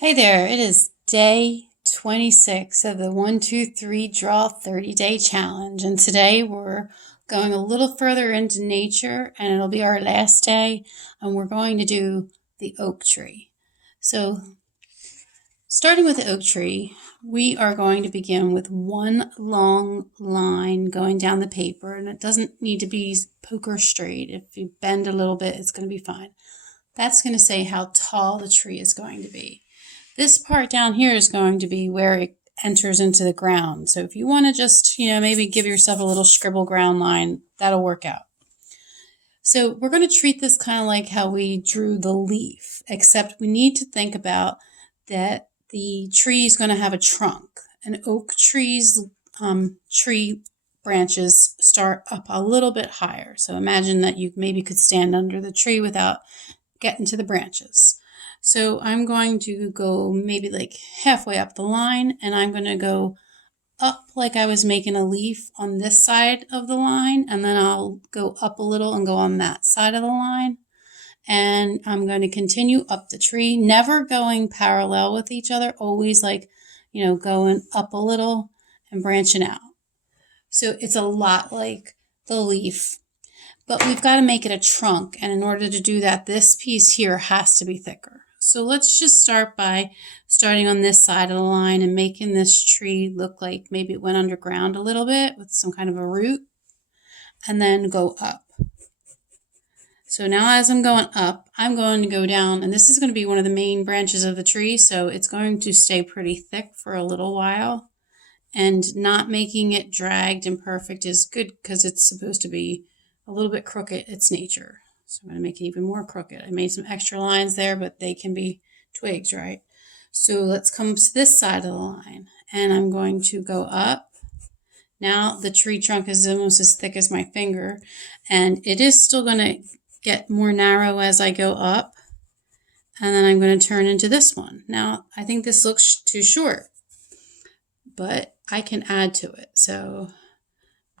Hey there, it is day 26 of the 1, 2, 3 Draw 30-day challenge. And today we're going a little further into nature, and it'll be our last day, and we're going to do the oak tree. So, starting with the oak tree, we are going to begin with one long line going down the paper, and it doesn't need to be poker straight. If you bend a little bit, it's going to be fine. That's going to say how tall the tree is going to be. This part down here is going to be where it enters into the ground. So if you want to just, maybe give yourself a little scribble ground line, that'll work out. So we're going to treat this kind of like how we drew the leaf, except we need to think about that the tree is going to have a trunk. An oak tree's tree branches start up a little bit higher. So imagine that you maybe could stand under the tree without getting to the branches. So I'm going to go maybe like halfway up the line, and I'm going to go up like I was making a leaf on this side of the line, and then I'll go up a little and go on that side of the line. And I'm going to continue up the tree, never going parallel with each other, always going up a little and branching out. So it's a lot like the leaf, but we've got to make it a trunk. And in order to do that, this piece here has to be thicker. So let's just start by starting on this side of the line and making this tree look like maybe it went underground a little bit with some kind of a root, and then go up. So now as I'm going up, I'm going to go down, and this is going to be one of the main branches of the tree, so it's going to stay pretty thick for a little while. And not making it dragged and perfect is good because it's supposed to be a little bit crooked. It's nature. So I'm going to make it even more crooked. I made some extra lines there, but they can be twigs, right? So let's come to this side of the line, and I'm going to go up. Now the tree trunk is almost as thick as my finger, and it is still going to get more narrow as I go up. And then I'm going to turn into this one. Now, I think this looks too short, but I can add to it. So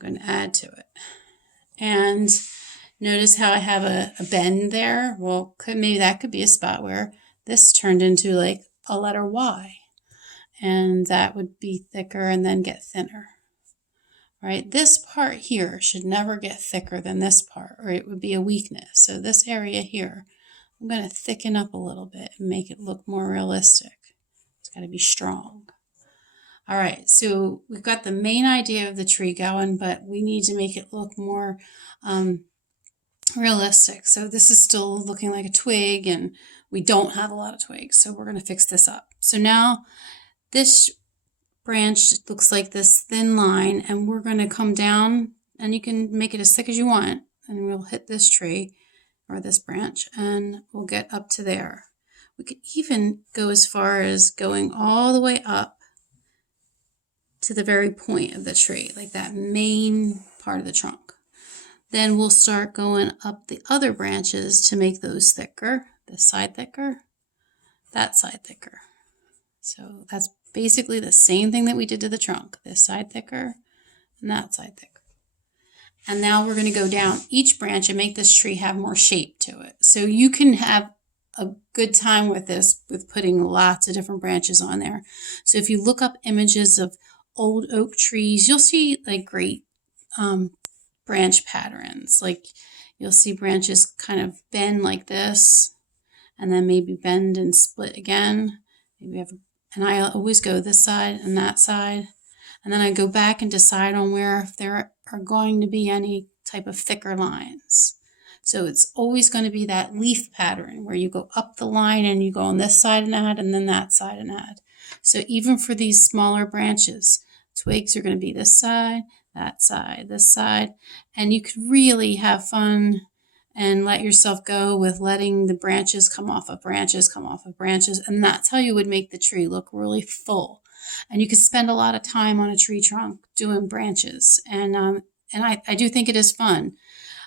I'm going to add to it. And notice how I have a bend there? Well, maybe that could be a spot where this turned into like a letter Y. And that would be thicker and then get thinner. Right? This part here should never get thicker than this part, or it would be a weakness. So this area here, I'm going to thicken up a little bit and make it look more realistic. It's got to be strong. All right, so we've got the main idea of the tree going, but we need to make it look more realistic. So this is still looking like a twig, and we don't have a lot of twigs, so we're going to fix this up. So now this branch looks like this thin line, and we're going to come down, and you can make it as thick as you want, and we'll hit this tree or this branch, and we'll get up to there. We could even go as far as going all the way up to the very point of the tree, like that main part of the trunk. Then we'll start going up the other branches to make those thicker, this side thicker, that side thicker. So that's basically the same thing that we did to the trunk, this side thicker and that side thicker. And now we're going to go down each branch and make this tree have more shape to it. So you can have a good time with this, with putting lots of different branches on there. So if you look up images of old oak trees, you'll see like great branch patterns. Like you'll see branches kind of bend like this, and then maybe bend and split again. Maybe and I always go this side and that side, and then I go back and decide on where if there are going to be any type of thicker lines. So it's always going to be that leaf pattern where you go up the line and you go on this side and add, and then that side and add. So even for these smaller branches, twigs are going to be this side, that side, this side, and you could really have fun and let yourself go with letting the branches come off of branches, and that's how you would make the tree look really full. And you could spend a lot of time on a tree trunk doing branches, and I do think it is fun,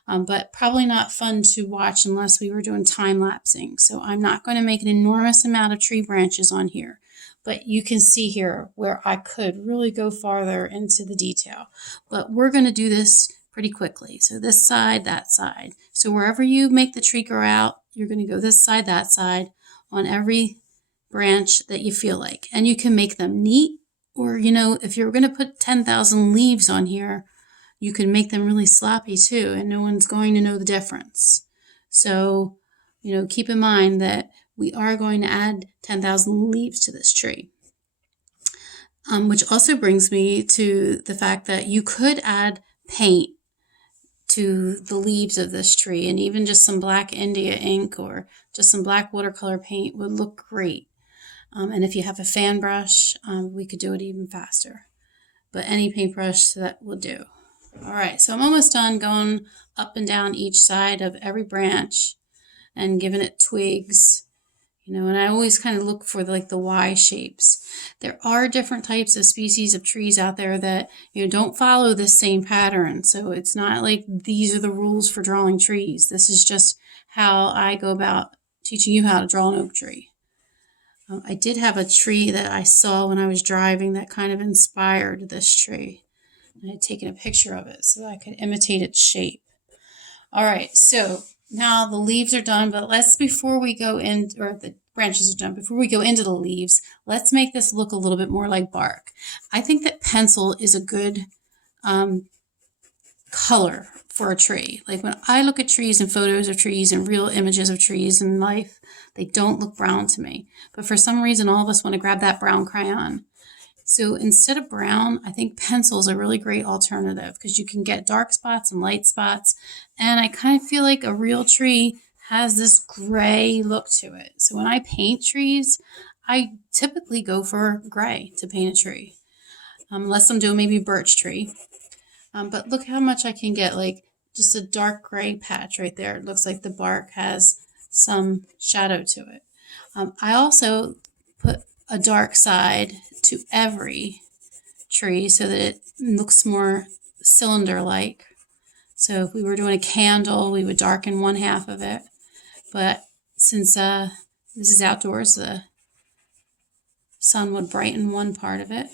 but probably not fun to watch unless we were doing time lapsing. So I'm not going to make an enormous amount of tree branches on here. But you can see here where I could really go farther into the detail. But we're going to do this pretty quickly. So this side, that side. So wherever you make the tree grow out, you're going to go this side, that side on every branch that you feel like. And you can make them neat, or, if you're going to put 10,000 leaves on here, you can make them really sloppy too, and no one's going to know the difference. So, keep in mind that we are going to add 10,000 leaves to this tree. Which also brings me to the fact that you could add paint to the leaves of this tree, and even just some black India ink or just some black watercolor paint would look great. And if you have a fan brush, we could do it even faster. But any paintbrush that will do. All right, so I'm almost done going up and down each side of every branch and giving it twigs. And I always kind of look for the Y shapes. There are different types of species of trees out there that, don't follow this same pattern. So it's not like these are the rules for drawing trees. This is just how I go about teaching you how to draw an oak tree. I did have a tree that I saw when I was driving that kind of inspired this tree. I had taken a picture of it so that I could imitate its shape. All right, so now the leaves are done, but before we go in, or the branches are done, before we go into the leaves, let's make this look a little bit more like bark. I think that pencil is a good color for a tree. Like when I look at trees and photos of trees and real images of trees in life, they don't look brown to me. But for some reason, all of us want to grab that brown crayon. So instead of brown, I think pencil is a really great alternative because you can get dark spots and light spots. And I kind of feel like a real tree has this gray look to it. So when I paint trees, I typically go for gray to paint a tree, unless I'm doing maybe birch tree. But look how much I can get, like just a dark gray patch right there. It looks like the bark has some shadow to it. I also put a dark side to every tree so that it looks more cylinder-like. So if we were doing a candle, we would darken one half of it. But since this is outdoors, the sun would brighten one part of it.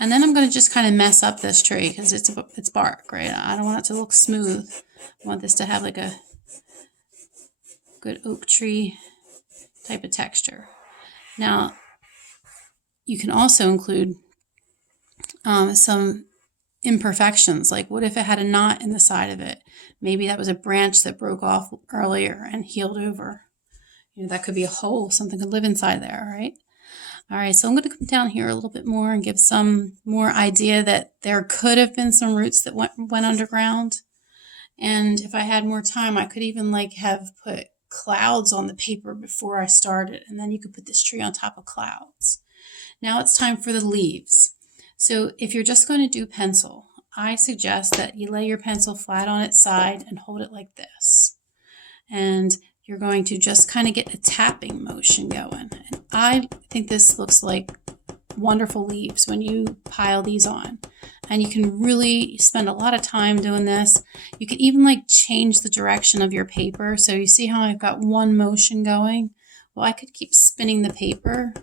And then I'm going to just kind of mess up this tree because it's bark, right? I don't want it to look smooth. I want this to have like a good oak tree type of texture. Now, you can also include some imperfections. Like what if it had a knot in the side of it? Maybe that was a branch that broke off earlier and healed over. That could be a hole. Something could live inside there, right? All right, so I'm going to come down here a little bit more and give some more idea that there could have been some roots that went underground. And if I had more time, I could even have put clouds on the paper before I started. And then you could put this tree on top of clouds. Now it's time for the leaves. So if you're just going to do pencil, I suggest that you lay your pencil flat on its side and hold it like this. And you're going to just kind of get a tapping motion going. And I think this looks like wonderful leaves when you pile these on. And you can really spend a lot of time doing this. You can even change the direction of your paper. So you see how I've got one motion going? Well, I could keep spinning the paper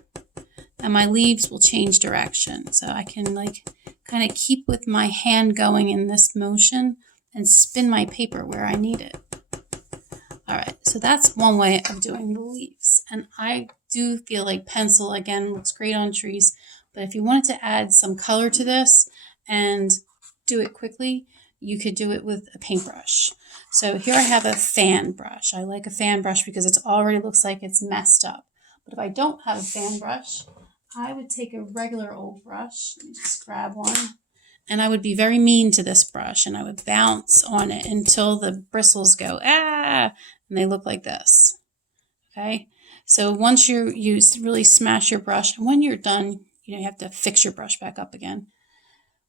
and my leaves will change direction. So I can kind of keep with my hand going in this motion and spin my paper where I need it. All right, so that's one way of doing the leaves. And I do feel like pencil, again, looks great on trees. But if you wanted to add some color to this and do it quickly, you could do it with a paintbrush. So here I have a fan brush. I like a fan brush because it already looks like it's messed up. But if I don't have a fan brush, I would take a regular old brush. Let me just grab one. And I would be very mean to this brush, and I would bounce on it until the bristles go, and they look like this. Okay? So once you really smash your brush, and when you're done, you have to fix your brush back up again.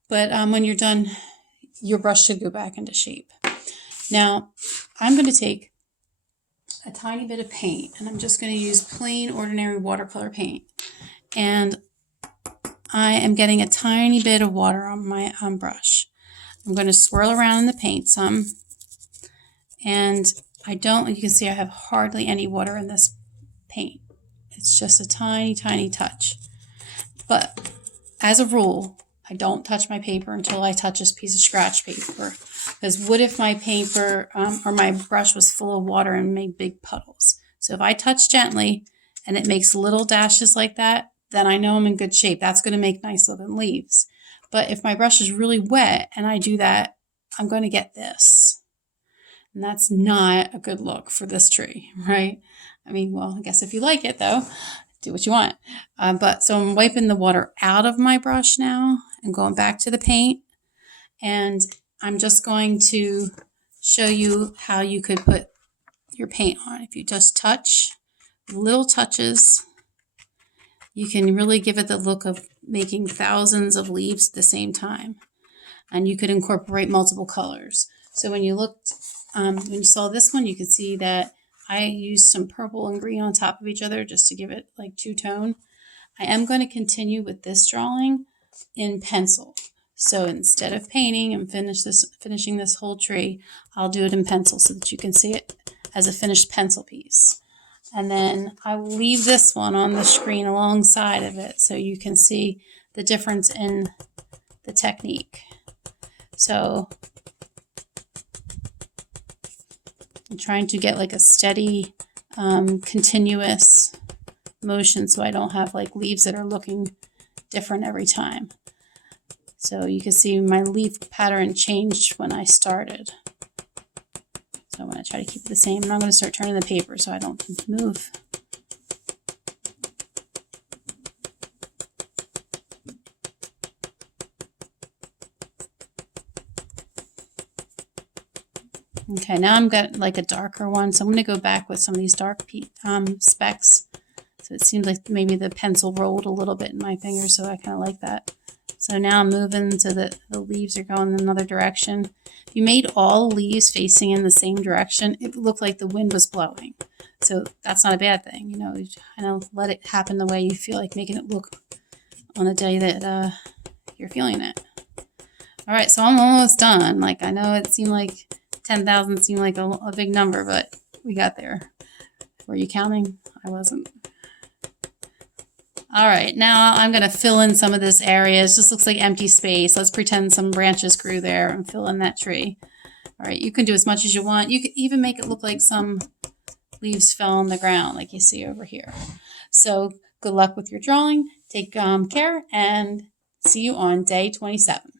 But when you're done, your brush should go back into shape. Now, I'm going to take a tiny bit of paint, and I'm just going to use plain, ordinary watercolor paint. And I am getting a tiny bit of water on my brush. I'm going to swirl around in the paint some. And you can see I have hardly any water in this paint. It's just a tiny, tiny touch. But as a rule, I don't touch my paper until I touch this piece of scratch paper. Because what if my paper or my brush was full of water and made big puddles? So if I touch gently and it makes little dashes like that, then I know I'm in good shape. That's going to make nice looking leaves. But if my brush is really wet and I do that, I'm going to get this. And that's not a good look for this tree, right? I mean, well, I guess if you like it though, do what you want. So I'm wiping the water out of my brush now and going back to the paint. And I'm just going to show you how you could put your paint on. If you just touch, little touches, you can really give it the look of making thousands of leaves at the same time. And you could incorporate multiple colors. So when you looked, when you saw this one, you could see that I used some purple and green on top of each other just to give it like two-tone. I am going to continue with this drawing in pencil. So instead of painting and finishing this whole tree, I'll do it in pencil so that you can see it as a finished pencil piece. And then I will leave this one on the screen alongside of it so you can see the difference in the technique. So I'm trying to get like a steady, continuous motion so I don't have like leaves that are looking different every time. So you can see my leaf pattern changed when I started. So I'm going to try to keep it the same. And I'm going to start turning the paper so I don't move. Okay, now I'm got like a darker one. So I'm going to go back with some of these dark specks. So it seems like maybe the pencil rolled a little bit in my finger, so I kind of like that. So now I'm moving to the leaves are going in another direction. If you made all leaves facing in the same direction, it looked like the wind was blowing. So that's not a bad thing. You know, you kind of let it happen the way you feel like making it look on the day that you're feeling it. All right, so I'm almost done. Like, I know it seemed like 10,000 seemed like a big number, but we got there. Were you counting? I wasn't. All right, now I'm going to fill in some of this area. It just looks like empty space. Let's pretend some branches grew there and fill in that tree. All right, you can do as much as you want. You could even make it look like some leaves fell on the ground like you see over here. So good luck with your drawing. Take care and see you on day 27.